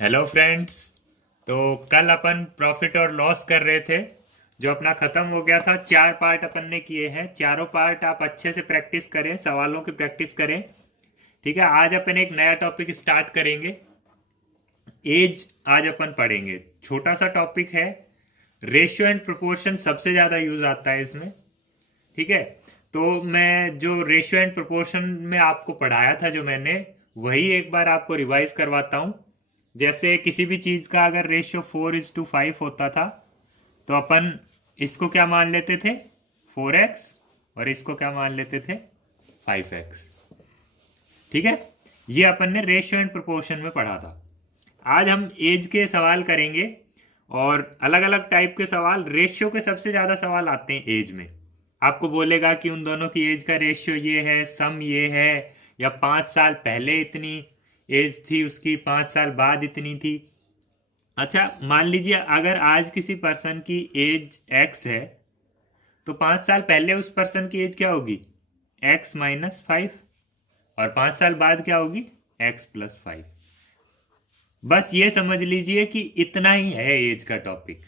Hello friends. तो कल अपन profit और लॉस कर रहे थे जो अपना ख़त्म हो गया था। 4 पार्ट अपन ने किए हैं। चारों पार्ट आप अच्छे से प्रैक्टिस करें, सवालों की प्रैक्टिस करें। ठीक है, आज अपन एक नया टॉपिक स्टार्ट करेंगे। एज आज अपन पढ़ेंगे। छोटा सा टॉपिक है। रेशियो एंड प्रोपोर्शन सबसे ज़्यादा यूज आता है इसमें। ठीक है, तो मैं जो रेशियो एंड प्रोपोर्शन में आपको पढ़ाया था, जो मैंने वही एक बार आपको रिवाइज करवाता हूँ। जैसे किसी भी चीज़ का अगर रेशियो 4:5 होता था तो अपन इसको क्या मान लेते थे, 4x, और इसको क्या मान लेते थे, 5x। ठीक है, ये अपन ने रेशियो एंड प्रोपोर्शन में पढ़ा था। आज हम एज के सवाल करेंगे और अलग अलग टाइप के सवाल। रेशियो के सबसे ज़्यादा सवाल आते हैं एज में। आपको बोलेगा कि उन दोनों की एज का रेशियो ये है, सम ये है, या 5 साल पहले इतनी एज थी उसकी, 5 साल बाद इतनी थी। अच्छा, मान लीजिए अगर आज किसी पर्सन की एज एक्स है तो 5 साल पहले उस पर्सन की एज क्या होगी, x-5, और 5 साल बाद क्या होगी, x+5। बस ये समझ लीजिए कि इतना ही है एज का टॉपिक।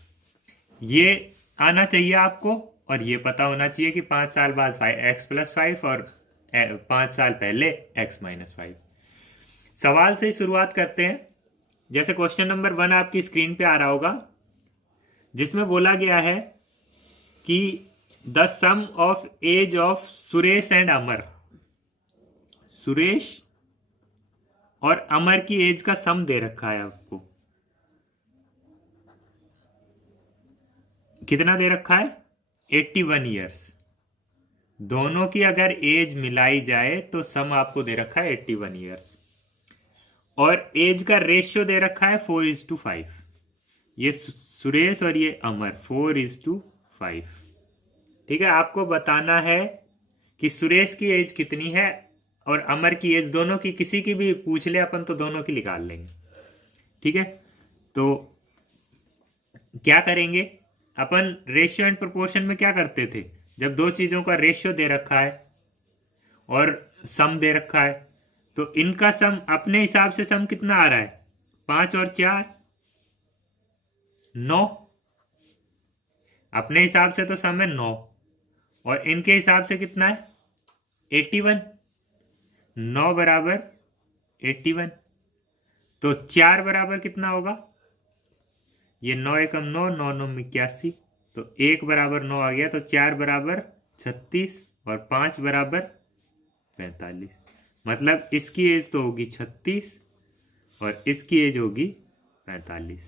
ये आना चाहिए आपको, और ये पता होना चाहिए कि 5 साल बाद x+5 और 5 साल पहले x-5। सवाल से ही शुरुआत करते हैं। जैसे क्वेश्चन नंबर 1 आपकी स्क्रीन पे आ रहा होगा, जिसमें बोला गया है कि the sum of age of Suresh and Amar. Suresh और अमर की एज का सम दे रखा है आपको। कितना दे रखा है, 81 ईयर्स। दोनों की अगर एज मिलाई जाए तो सम आपको दे रखा है 81 ईयर्स, और एज का रेशियो दे रखा है 4:5। ये सुरेश और ये अमर 4:5। ठीक है, आपको बताना है कि सुरेश की एज कितनी है और अमर की एज, दोनों की किसी की भी पूछ ले अपन तो दोनों की निकाल लेंगे। ठीक है, तो क्या करेंगे अपन, रेशियो एंड प्रोपोर्शन में क्या करते थे, जब दो चीजों का रेशियो दे रखा है और सम दे रखा है तो इनका सम अपने हिसाब से सम कितना आ रहा है, 5 और 4, 9। अपने हिसाब से तो सम है 9, और इनके हिसाब से कितना है, 81। 9 बराबर 81, तो 4 बराबर कितना होगा, ये 9 एकम 9, 9 9 81, तो 1 बराबर 9 आ गया, तो 4 बराबर 36 और 5 बराबर 45। मतलब इसकी एज तो होगी 36 और इसकी एज होगी 45।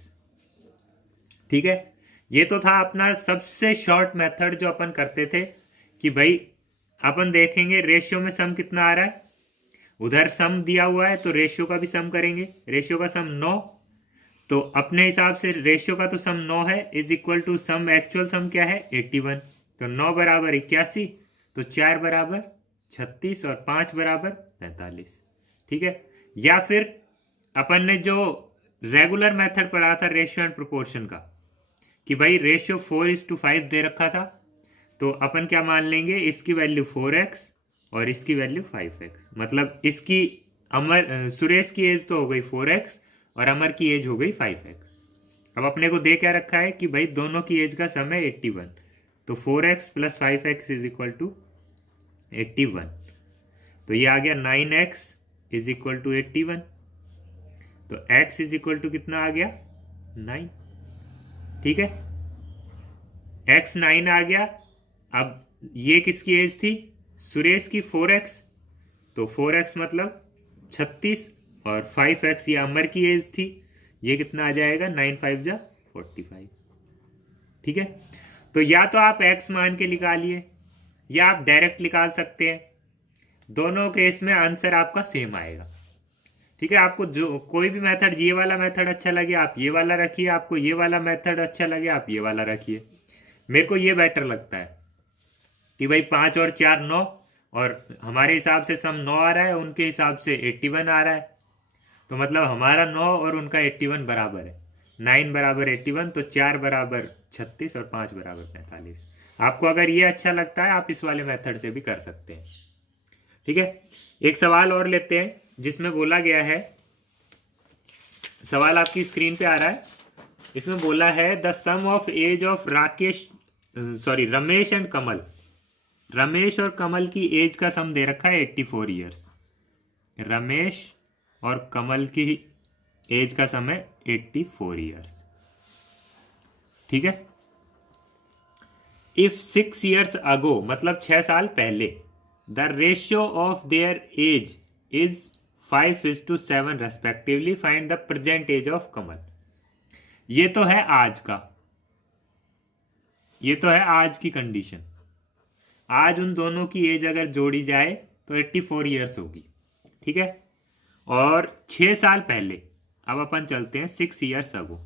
ठीक है, ये तो था अपना सबसे शॉर्ट मेथड जो अपन करते थे कि भाई अपन देखेंगे रेशियो में सम कितना आ रहा है, उधर सम दिया हुआ है तो रेशियो का भी सम करेंगे। रेशियो का सम 9, तो अपने हिसाब से रेशियो का तो सम 9 है, is equal to sum, actual sum क्या है 81। तो 9 बराबर 81, तो 4 बराबर 36 और 5 बराबर 45। ठीक है, या फिर अपन ने जो रेगुलर मेथड पढ़ा था रेशियो एंड प्रोपोर्शन का, कि भाई रेशियो 4:5 दे रखा था तो अपन क्या मान लेंगे, इसकी वैल्यू 4x और इसकी वैल्यू 5x। मतलब इसकी सुरेश की एज तो हो गई 4x और अमर की एज हो गई 5x। अब अपने को दे क्या रखा है कि भाई दोनों की एज का सम है 81, तो 4x plus 5x is equal to 81। तो ये आ गया 9x इज इक्वल टू 81, तो x इज इक्वल टू कितना आ गया, 9। ठीक है, x 9 आ गया। अब ये किसकी एज थी, सुरेश की 4x, तो 4x मतलब 36, और 5x ये अमर की एज थी, ये कितना आ जाएगा, 9 5 जा 45। ठीक है, तो या तो आप x मान के निकालिए या आप डायरेक्ट निकाल सकते हैं। दोनों केस में आंसर आपका सेम आएगा। ठीक है, आपको जो कोई भी मेथड, ये वाला मेथड अच्छा लगे आप ये वाला रखिए, आपको ये वाला मेथड अच्छा लगे आप ये वाला रखिए। मेरे को ये बेटर लगता है कि भाई 5 और 4 9, और हमारे हिसाब से सम 9 आ रहा है, उनके हिसाब से 81 आ रहा है, तो मतलब हमारा 9 और उनका 81 बराबर है। 9 बराबर 81, तो 4 बराबर 36 और 5 बराबर 45। आपको अगर ये अच्छा लगता है आप इस वाले मेथड से भी कर सकते हैं। ठीक है, एक सवाल और लेते हैं जिसमें बोला गया है सवाल आपकी स्क्रीन पे आ रहा है। इसमें बोला है the sum of age of Ramesh and Kamal. Ramesh और कमल की एज का सम दे रखा है 84 ईयर्स। रमेश और कमल की एज का सम है 84 ईयर्स। ठीक है। इफ 6 ईयर्स अगो, मतलब 6 साल पहले, the ratio of their age is 5:7 respectively, find the present age of Kamal. ये तो है आज का, ये तो है आज की कंडीशन। आज उन दोनों की एज अगर जोड़ी जाए तो 84 ईयर्स होगी। ठीक है। और 6 साल पहले, अब अपन चलते हैं 6 ईयर्स अगो।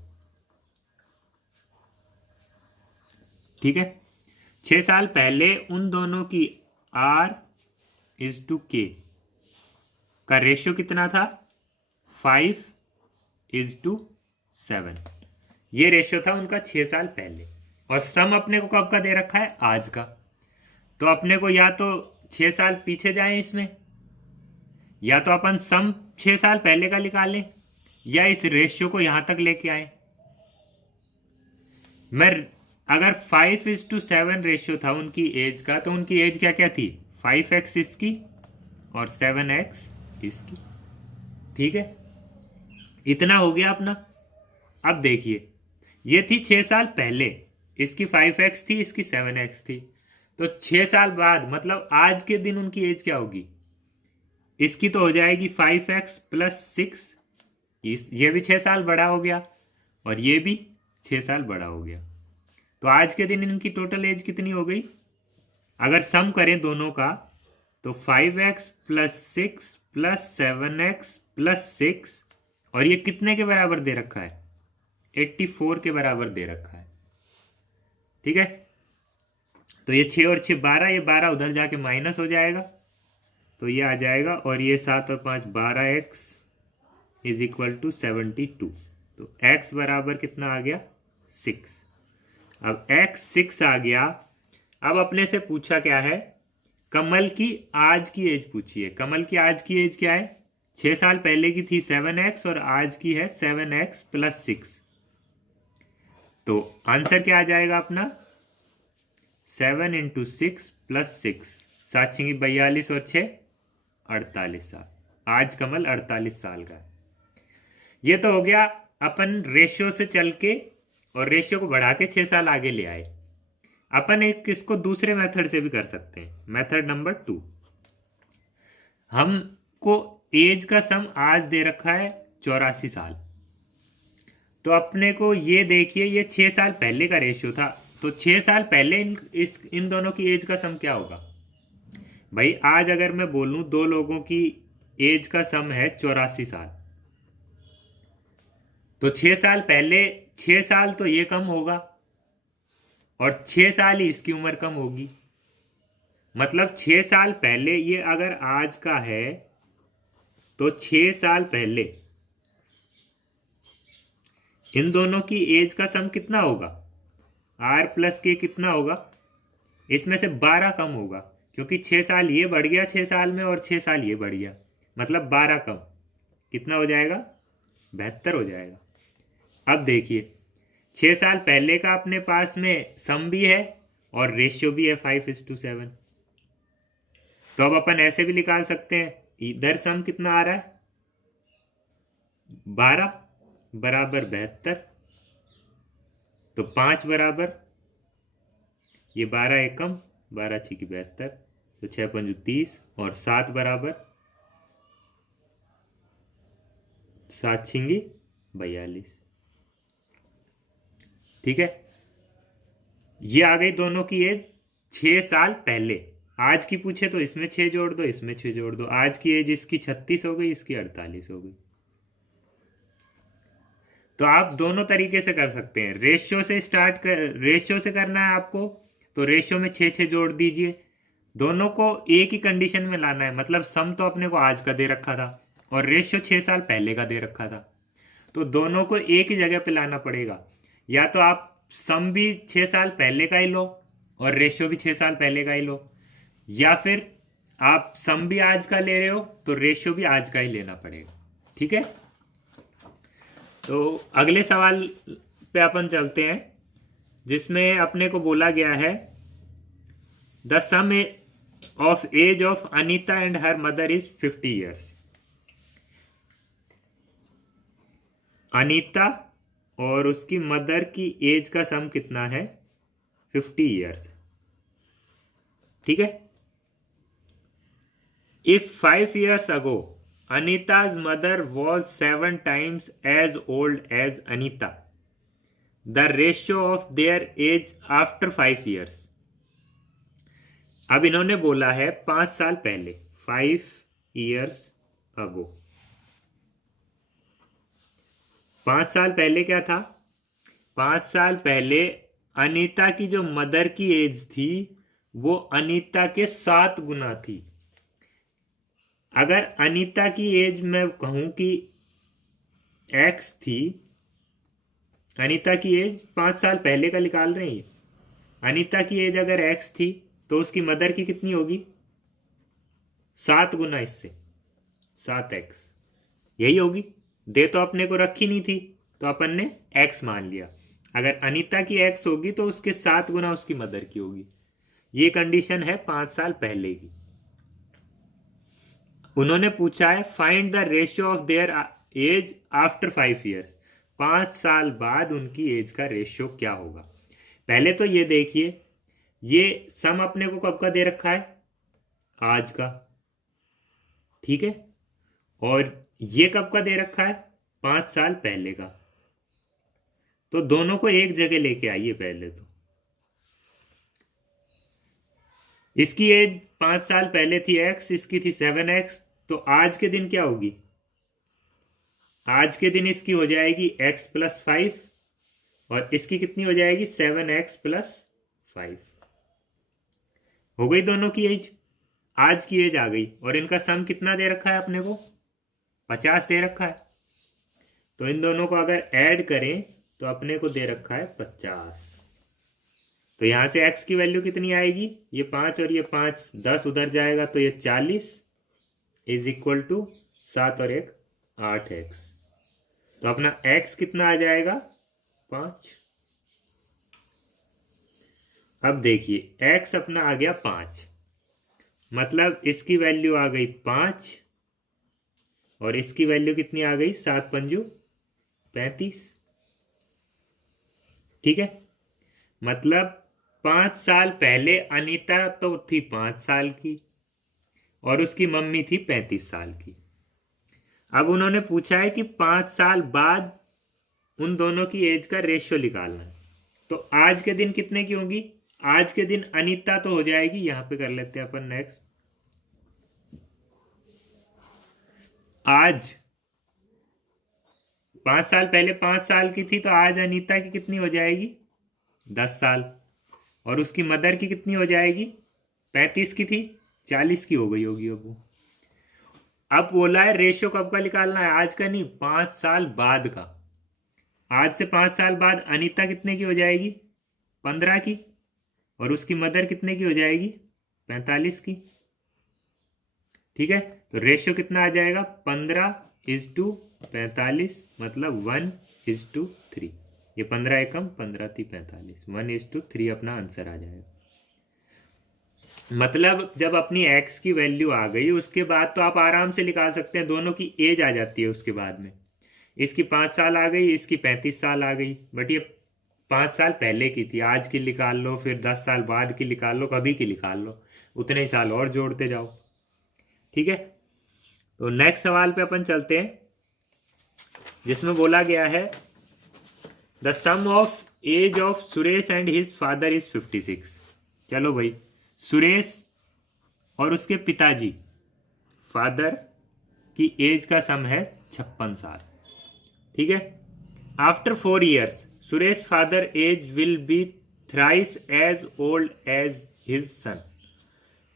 ठीक है। 6 साल पहले उन दोनों की R/K का रेशियो कितना था? 5:7। ये रेशियो था उनका 6 साल पहले। और सम अपने को कब का दे रखा है? आज का। तो अपने को या तो 6 साल पीछे जाएं इसमें, या तो अपन सम 6 साल पहले का निकालें, या इस रेशियो को यहां तक लेके आए। मैं अगर 5:7 रेशियो था उनकी एज का, तो उनकी एज क्या क्या थी? 5x इसकी और 7x इसकी। ठीक है। इतना हो गया अपना। अब देखिए, ये थी 6 साल पहले, इसकी 5x थी, इसकी 7x थी। तो 6 साल बाद, मतलब आज के दिन उनकी एज क्या होगी? इसकी तो हो जाएगी 5x + 6। ये भी 6 साल बड़ा हो गया और ये भी 6 साल बड़ा हो गया। तो आज के दिन इनकी टोटल एज कितनी हो गई? अगर सम करें दोनों का तो 5x + 6 + 7x + 6, और ये कितने के बराबर दे रखा है? 84 के बराबर दे रखा है। ठीक है। तो ये 6 और 6 12, ये 12 उधर जाके माइनस हो जाएगा, तो ये आ जाएगा। और ये 7 और 5 12x = 72। तो x बराबर कितना आ गया? 6। अब x 6 आ गया। अब अपने से पूछा क्या है? कमल की आज की एज पूछी है। कमल की आज की एज क्या है? 6 साल पहले की थी 7x और आज की है 7x + 6। तो आंसर क्या आ जाएगा अपना? 7 × 6 + 6, 7 × 42 और 6 48 साल। आज कमल 48 साल का है। ये तो हो गया अपन रेशियो से चल के, और रेशियो को बढ़ा के 6 साल आगे ले आए। अपन एक इसको दूसरे मेथड से भी कर सकते हैं। मेथड नंबर 2, हमको एज का सम आज दे रखा है 84 साल। तो अपने को ये देखिए, ये 6 साल पहले का रेशियो था, तो 6 साल पहले इन दोनों की एज का सम क्या होगा? भाई आज अगर मैं बोलूं दो लोगों की एज का सम है 84 साल, तो 6 साल पहले 6 साल तो ये कम होगा, और 6 साल ही इसकी उम्र कम होगी। मतलब 6 साल पहले, ये अगर आज का है तो 6 साल पहले इन दोनों की एज का सम कितना होगा? R + K कितना होगा? इसमें से 12 कम होगा, क्योंकि 6 साल ये बढ़ गया 6 साल में, और 6 साल ये बढ़ गया, मतलब 12 कम। कितना हो जाएगा? 72 हो जाएगा। अब देखिए, 6 साल पहले का अपने पास में सम भी है और रेशियो भी है 5:7। तो अब अपन ऐसे भी निकाल सकते हैं। इधर सम कितना आ रहा है? 12 बराबर 72। तो 5 बराबर, ये 12 एकम, 12 × 6 = 72, तो 6 × 5 = 30, और 7 बराबर 7 × 6 = 42। ठीक है। ये आ गई दोनों की एज 6 साल पहले। आज की पूछे तो इसमें 6 जोड़ दो, इसमें 6 जोड़ दो। आज की एज इसकी 36 हो गई, इसकी 48 हो गई। तो आप दोनों तरीके से कर सकते हैं। रेशियो से करना है आपको, तो रेशियो में 6 जोड़ दीजिए। दोनों को एक ही कंडीशन में लाना है, मतलब सम तो अपने को आज का दे रखा था और रेशियो 6 साल पहले का दे रखा था, तो दोनों को एक ही जगह पे लाना पड़ेगा। या तो आप सम भी 6 साल पहले का ही लो और रेशियो भी 6 साल पहले का ही लो, या फिर आप सम भी आज का ले रहे हो तो रेशियो भी आज का ही लेना पड़ेगा। ठीक है। तो अगले सवाल पे अपन चलते हैं, जिसमें अपने को बोला गया है the sum of age of Anita and her mother is 50 years. Anita और उसकी मदर की एज का सम कितना है? 50 ईयर्स। ठीक है। If 5 years ago Anita's mother was 7 times as old as Anita, the ratio of their age after 5 years। अब इन्होंने बोला है 5 साल पहले, 5 years ago। 5 साल पहले क्या था? 5 साल पहले अनीता की जो मदर की एज थी वो अनीता के 7 गुना थी। अगर अनीता की एज मैं कहूं कि x थी, अनीता की एज 5 साल पहले का निकाल रहे हैं, अनीता की एज अगर x थी तो उसकी मदर की कितनी होगी? 7 गुना इससे, 7x यही होगी। दे तो अपने को रखी नहीं थी तो अपन ने x मान लिया। अगर अनीता की x होगी तो उसके 7 गुना उसकी मदर की होगी। ये कंडीशन है 5 साल पहले की। उन्होंने पूछा है find the ratio of their age after 5 years। 5 साल बाद उनकी एज का रेशियो क्या होगा? पहले तो ये देखिए, ये सम अपने को कब का दे रखा है? आज का। ठीक है। और ये कब का दे रखा है? 5 साल पहले का। तो दोनों को एक जगह लेके आइए पहले तो। इसकी एज 5 साल पहले थी x, इसकी थी 7x, तो आज के दिन क्या होगी? आज के दिन इसकी हो जाएगी x + 5 और इसकी कितनी हो जाएगी? 7x + 5। हो गई दोनों की एज। आज की एज आ गई और इनका सम कितना दे रखा है अपने को? 50 दे रखा है। तो इन दोनों को अगर ऐड करें तो अपने को दे रखा है 50। तो यहां से x की वैल्यू कितनी आएगी? ये 5 और ये 5, 10 उधर जाएगा तो ये 40 इज इक्वल टू 7 और 1 8x। तो अपना x कितना आ जाएगा? 5। अब देखिए x अपना आ गया 5, मतलब इसकी वैल्यू आ गई 5 और इसकी वैल्यू कितनी आ गई? 7 पंजू 35। ठीक है। मतलब 5 साल पहले अनीता तो थी 5 साल की और उसकी मम्मी थी 35 साल की। अब उन्होंने पूछा है कि 5 साल बाद उन दोनों की एज का रेशियो निकालना है। तो आज के दिन कितने की होगी? आज के दिन अनीता तो हो जाएगी, यहां पे कर लेते हैं अपन नेक्स्ट। आज 5 साल पहले 5 साल की थी तो आज अनीता की कितनी हो जाएगी? 10 साल। और उसकी मदर की कितनी हो जाएगी? 35 की थी, 40 की हो गई होगी अब वो। अब बोला है रेशियो कब का निकालना है? आज का नहीं, 5 साल बाद का। आज से 5 साल बाद अनीता कितने की हो जाएगी? 15 की। और उसकी मदर कितने की हो जाएगी? 45 की। ठीक है। तो रेशियो कितना आ जाएगा? 15:45, मतलब 1:3। ये 15 एकम 15 × 45, 1:3 अपना आंसर आ जाएगा। मतलब जब अपनी x की वैल्यू आ गई उसके बाद तो आप आराम से निकाल सकते हैं, दोनों की एज आ जाती है उसके बाद में। इसकी 5 साल आ गई, इसकी 35 साल आ गई, बट ये 5 साल पहले की थी। आज की निकाल लो, फिर 10 साल बाद की निकाल लो, कभी की निकाल लो, उतने ही साल और जोड़ते जाओ। ठीक है। तो नेक्स्ट सवाल पे अपन चलते हैं, जिसमें बोला गया है the sum of age of Suresh and his father is 56। चलो भाई, सुरेश और उसके पिताजी फादर की एज का सम है 56 साल। ठीक है। After 4 years Suresh father age will be thrice as old as his son.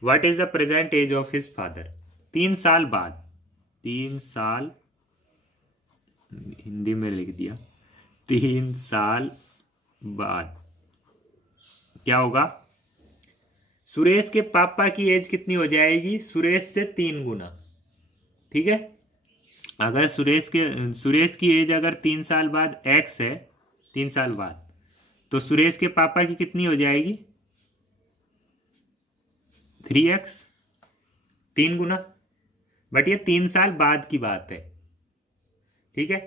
What is the present age of his father? 3 साल बाद, 3 साल हिंदी में लिख दिया, 3 साल बाद क्या होगा? सुरेश के पापा की एज कितनी हो जाएगी? सुरेश से 3 गुना। ठीक है। अगर सुरेश की एज अगर 3 साल बाद एक्स है, 3 साल बाद, तो सुरेश के पापा की कितनी हो जाएगी? 3x, 3 Guna. बट ये 3 साल बाद की बात है, ठीक है।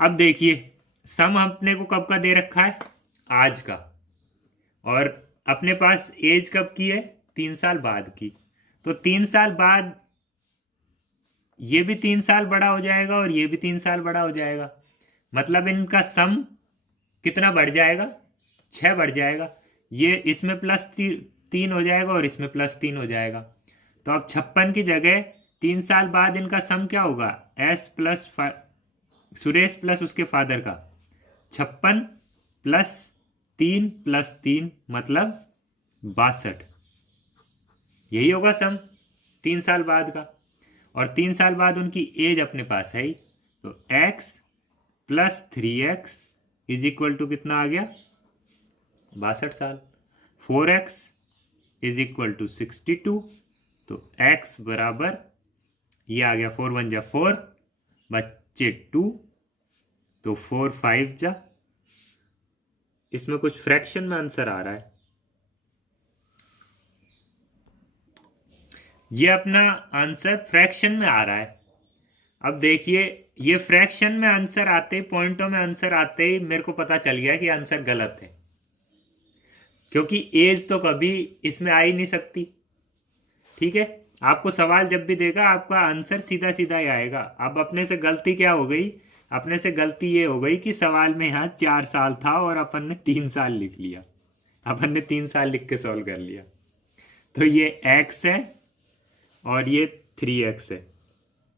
अब देखिए, सम अपने को कब का दे रखा है? आज का। और अपने पास एज कब की है? 3 साल बाद की। तो 3 साल बाद ये भी 3 साल बड़ा हो जाएगा और ये भी 3 साल बड़ा हो जाएगा। मतलब इनका सम कितना बढ़ जाएगा? 6 बढ़ जाएगा। ये इसमें +3 हो जाएगा और इसमें +3 हो जाएगा। तो अब 56 की जगह 3 साल बाद इनका सम क्या होगा? सुरेश प्लस उसके फादर का 56 +3 मतलब 62। यही होगा सम 3 साल बाद का। और 3 साल बाद उनकी एज अपने पास है ही, तो x + 3x = कितना आ गया? 62 साल। 4x = 62। तो x बराबर ये आ गया, 4 × 1 = 4, बच्चे 2, तो 4 × 5 = इसमें कुछ फ्रैक्शन में आंसर आ रहा है। ये अपना आंसर फ्रैक्शन में आ रहा है। अब देखिए, ये फ्रैक्शन में आंसर आते ही, पॉइंटों में आंसर आते ही मेरे को पता चल गया कि आंसर गलत है, क्योंकि एज तो कभी इसमें आ ही नहीं सकती, ठीक है। आपको सवाल जब भी देगा आपका आंसर सीधा सीधा ही आएगा। अब अपने से गलती क्या हो गई? अपने से गलती ये हो गई कि सवाल में यहाँ 4 साल था और अपन ने 3 साल लिख लिया। अपन ने 3 साल लिख के सॉल्व कर लिया। तो ये x है और ये 3x है,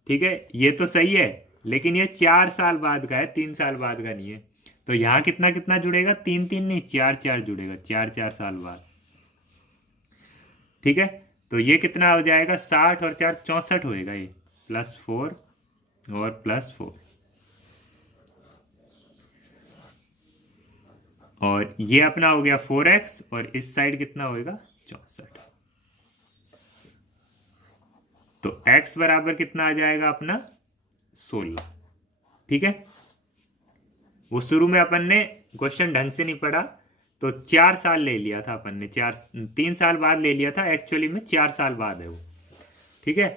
ठीक है। ये तो सही है, लेकिन ये 4 साल बाद का है, 3 साल बाद का नहीं है। तो यहाँ कितना कितना जुड़ेगा? 3 3 नहीं, 4 4 जुड़ेगा, 4 4 साल बाद, ठीक है। तो ये कितना हो जाएगा? 60 और 4 64 होएगा, ये +4 और +4। और ये अपना हो गया 4x और इस साइड कितना होएगा? 64। तो x बराबर कितना आ जाएगा अपना? 16, ठीक है। वो शुरू में अपन ने क्वेश्चन ढंग से नहीं पढ़ा, तो 4 साल ले लिया था अपन ने, 3 साल बाद ले लिया था, एक्चुअली में 4 साल बाद है वो, ठीक है।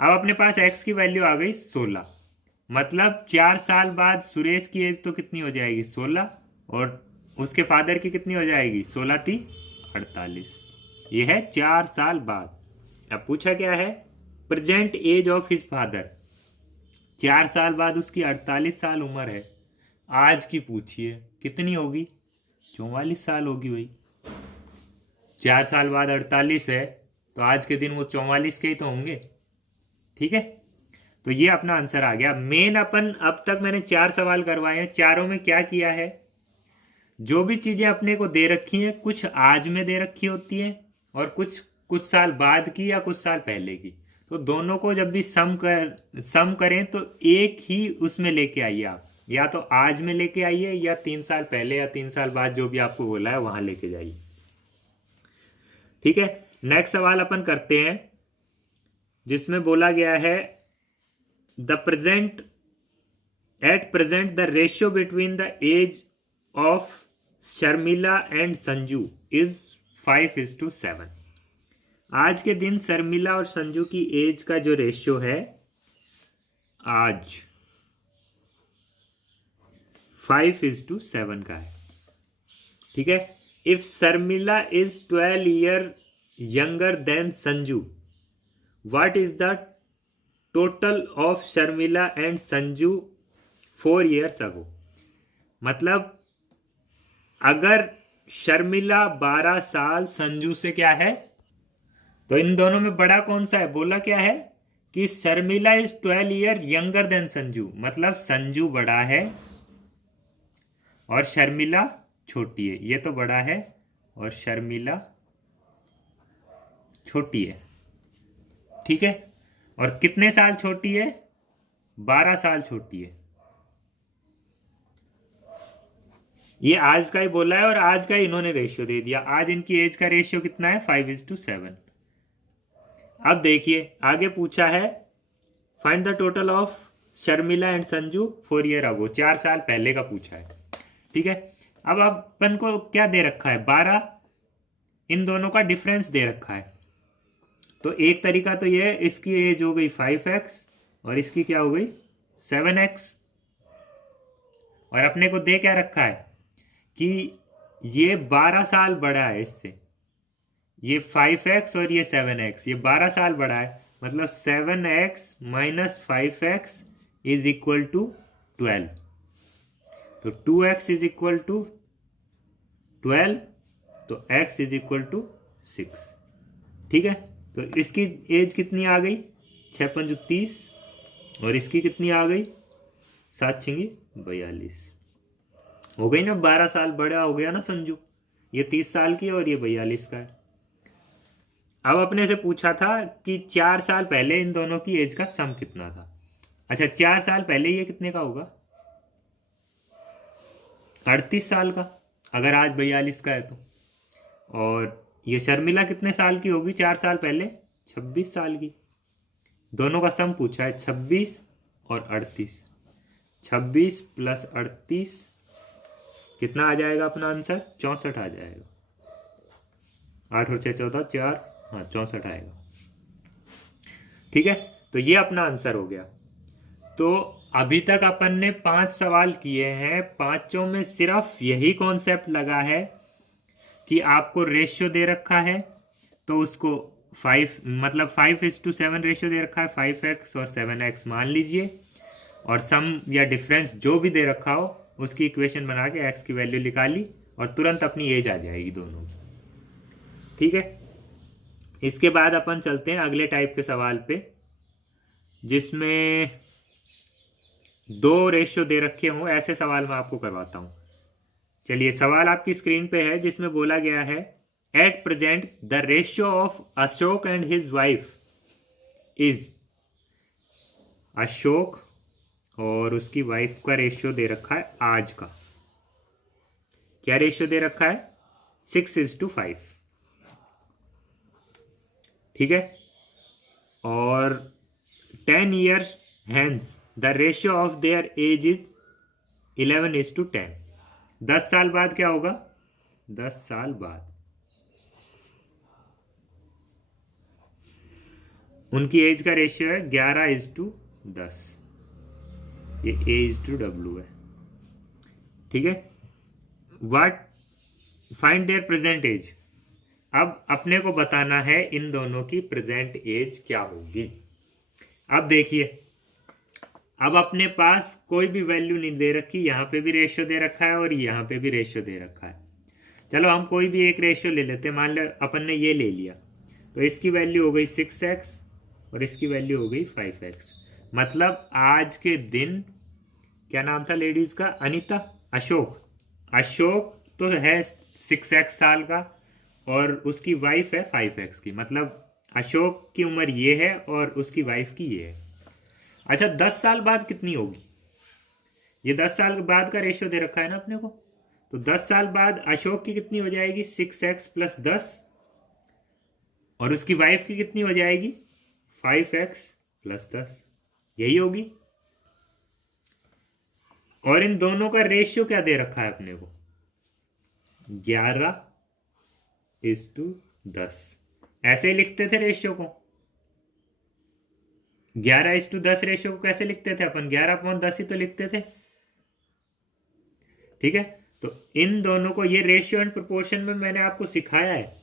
अब अपने पास x की वैल्यू आ गई 16, मतलब 4 साल बाद सुरेश की एज तो कितनी हो जाएगी? 16, और उसके फादर की कितनी हो जाएगी? 16 × 3 = 48। ये है 4 साल बाद। अब पूछा क्या है? Present age of his father. 4 साल बाद उसकी 48 साल उम्र है। आज की पूछिए कितनी होगी? 44 साल होगी भाई। 4 साल बाद 48 है, तो आज के दिन वो 44 के ही तो होंगे, ठीक है। तो ये अपना आंसर आ गया। मेन अपन अब तक मैंने 4 सवाल करवाए हैं, चारों में क्या किया है? जो भी चीजें अपने को दे रखी हैं, कुछ आज में दे रखी होती हैं और कुछ साल बाद की या कुछ साल पहले की। तो दोनों को जब भी सम करें तो एक ही उसमें लेके आइए आप, या तो आज में लेके आइए या 3 साल पहले या 3 साल बाद, जो भी आपको बोला है वहां लेके जाइए, ठीक है। नेक्स्ट सवाल अपन करते हैं, जिसमें बोला गया है at present the ratio between the age of Sharmila and Sanju is 5:7। आज के दिन शर्मिला और संजू की एज का जो रेशियो है आज 5:7 का है, ठीक है। If Sharmila is 12 year younger than Sanju, what is the total of Sharmila and Sanju 4 years ago। मतलब अगर शर्मिला 12 साल संजू से क्या है, तो इन दोनों में बड़ा कौन सा है? बोला क्या है कि Sharmila is 12 year younger than Sanju, मतलब संजू बड़ा है और शर्मिला छोटी है। ये तो बड़ा है और शर्मिला छोटी है, ठीक है। और कितने साल छोटी है? 12 साल छोटी है। ये आज का ही बोला है और आज का ही इन्होंने रेशियो दे दिया। आज इनकी एज का रेशियो कितना है? 5:7। अब देखिए आगे पूछा है find the total of Sharmila and Sanju 4 year ago, 4 साल पहले का पूछा है। ठीक है, अब अपन को क्या दे रखा है, 12, इन दोनों का डिफरेंस दे रखा है। तो एक तरीका तो ये है, इसकी एज हो गई 5x और इसकी क्या हो गई 7x, और अपने को दे क्या रखा है कि ये 12 साल बड़ा है इससे, ये 5x और ये 7x, ये 12 साल बड़ा है, मतलब 7x minus 5x is equal to 12। तो 2x इज इक्वल टू 12, तो x इज इक्वल टू 6। ठीक है, तो इसकी एज कितनी आ गई 6 पंज 30, और इसकी कितनी आ गई 7 छिंगी 42, हो गई ना, 12 साल बड़ा हो गया ना संजू। ये 30 साल की है और ये 42 का है। अब अपने से पूछा था कि 4 साल पहले इन दोनों की एज का सम कितना था। अच्छा, 4 साल पहले ये कितने का होगा 38 साल का, अगर आज 42 का है तो। और ये शर्मिला कितने साल की होगी 4 साल पहले 26 साल की। दोनों का सम पूछा है 26 और 38, 26 प्लस 38 कितना आ जाएगा अपना आंसर 64 आ जाएगा। 8 और 6 14, 4, हाँ 64 आएगा। ठीक है, तो ये अपना आंसर हो गया। तो अभी तक अपन ने 5 सवाल किए हैं, पांचों में सिर्फ यही कॉन्सेप्ट लगा है कि आपको रेशियो दे रखा है तो उसको 5:7 रेशियो दे रखा है, 5x और 7x मान लीजिए, और सम या डिफरेंस जो भी दे रखा हो उसकी इक्वेशन बना के x की वैल्यू निकाली और तुरंत अपनी एज आ जाएगी दोनों की। ठीक है, इसके बाद अपन चलते हैं अगले टाइप के सवाल पे, जिसमें 2 रेशियो दे रखे हों, ऐसे सवाल मैं आपको करवाता हूं। चलिए, सवाल आपकी स्क्रीन पे है जिसमें बोला गया है at present the ratio of Ashok and his wife is, Ashok और उसकी वाइफ का रेशियो दे रखा है आज का। क्या रेशियो दे रखा है 6:5। ठीक है, और 10 years hence the ratio of their age is 11:10। 10 साल बाद क्या होगा, 10 साल बाद उनकी एज का रेशियो है 11:10। ये A:W है। ठीक है, what find their present age. अब अपने को बताना है इन दोनों की प्रेजेंट एज क्या होगी। अब देखिए, अब अपने पास कोई भी वैल्यू नहीं दे रखी, यहां पे भी रेशियो दे रखा है और यहां पे भी रेशियो दे रखा है। चलो हम कोई भी एक रेशियो ले लेते हैं, मान लो अपन ने ये ले लिया, तो इसकी वैल्यू हो गई 6x और इसकी वैल्यू हो गई 5x। मतलब आज के दिन, क्या नाम था लेडीज का, अनीता, अशोक तो है 6x साल का और उसकी वाइफ है 5x की, मतलब अशोक की उम्र ये है और उसकी वाइफ की ये है। अच्छा, 10 साल बाद कितनी होगी, ये 10 साल के बाद का रेशियो दे रखा है ना अपने को, तो 10 साल बाद अशोक की कितनी हो जाएगी 6x प्लस 10, और उसकी वाइफ की कितनी हो जाएगी 5x प्लस 10, यही होगी। और इन दोनों का रेशियो क्या दे रखा है अपने को 11:10। ऐसे ही लिखते थे रेशियो को, 11:10 रेशियो को कैसे लिखते थे अपन, 11/10 ही तो लिखते थे। ठीक है, तो इन दोनों को, ये रेशियो एंड प्रोपोर्शन में मैंने आपको सिखाया है,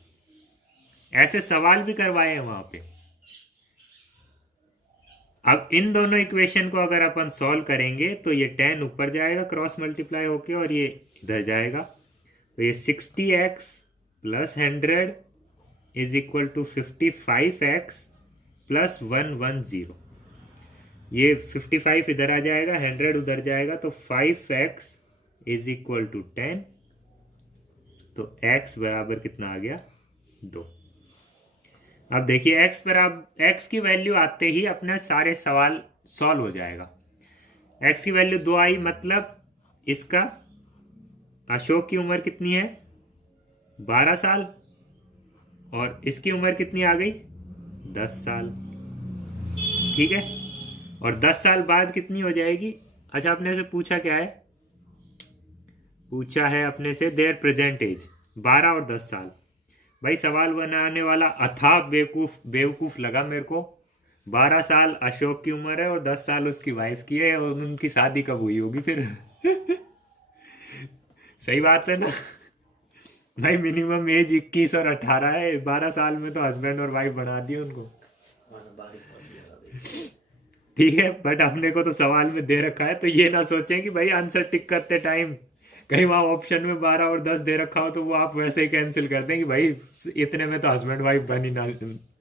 ऐसे सवाल भी करवाए हैं वहां पे। अब इन दोनों इक्वेशन को अगर अपन सॉल्व करेंगे तो ये 10 ऊपर जाएगा क्रॉस मल्टीप्लाई होके और ये इधर जाएगा, तो ये 60x plus 100 is equal to 55x plus 110। ये 55 इधर आ जाएगा, 100 उधर जाएगा, तो 5x इज इक्वल टू 10। तो x बराबर कितना आ गया 2। अब देखिए x की वैल्यू आते ही अपने सारे सवाल सॉल्व हो जाएगा। x की वैल्यू 2 आई, मतलब इसका अशोक की उम्र कितनी है 12 साल और इसकी उम्र कितनी आ गई 10 साल। ठीक है, और 10 साल बाद कितनी हो जाएगी। अच्छा, अपने से पूछा क्या है, पूछा है अपने से देयर प्रेजेंट एज 12 और 10 साल। भाई सवाल बनाने वाला अथाह बेवकूफ बेवकूफ लगा मेरे को। 12 साल अशोक की उम्र है और 10 साल उसकी वाइफ की है, और उनकी शादी कब हुई होगी फिर। सही बात है ना। भाई मिनिमम एज 21 और 18 है, 12 साल में तो हस्बैंड और वाइफ बना दिए उनको। ठीक है, बट अपने को तो सवाल में दे रखा है, तो ये ना सोचें कि भाई आंसर टिक करते टाइम कहीं वहां ऑप्शन में 12 और 10 दे रखा हो तो वो आप वैसे ही कैंसिल कर दें कि भाई इतने में तो हस्बैंड वाइफ बन ही ना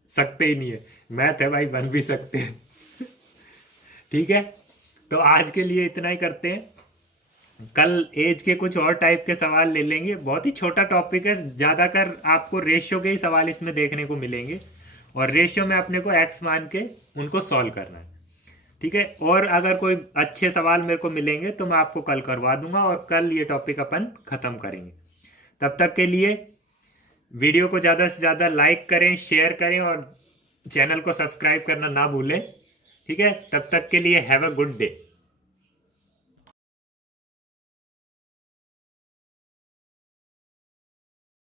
सकते ही नहीं है। मैथ है भाई, बन भी सकते हैं। ठीक है, तो आज के लिए इतना ही करते हैं। कल एज के कुछ और टाइप के सवाल ले लेंगे, बहुत ही छोटा टॉपिक है, ज़्यादातर आपको रेशियो के ही सवाल इसमें देखने को मिलेंगे, और रेशियो में अपने को एक्स मान के उनको सॉल्व करना है। ठीक है, और अगर कोई अच्छे सवाल मेरे को मिलेंगे तो मैं आपको कल करवा दूंगा, और कल ये टॉपिक अपन ख़त्म करेंगे। तब तक के लिए वीडियो को ज़्यादा से ज़्यादा लाइक करें, शेयर करें, और चैनल को सब्सक्राइब करना ना भूलें। ठीक है, तब तक के लिए हैव अ गुड डे।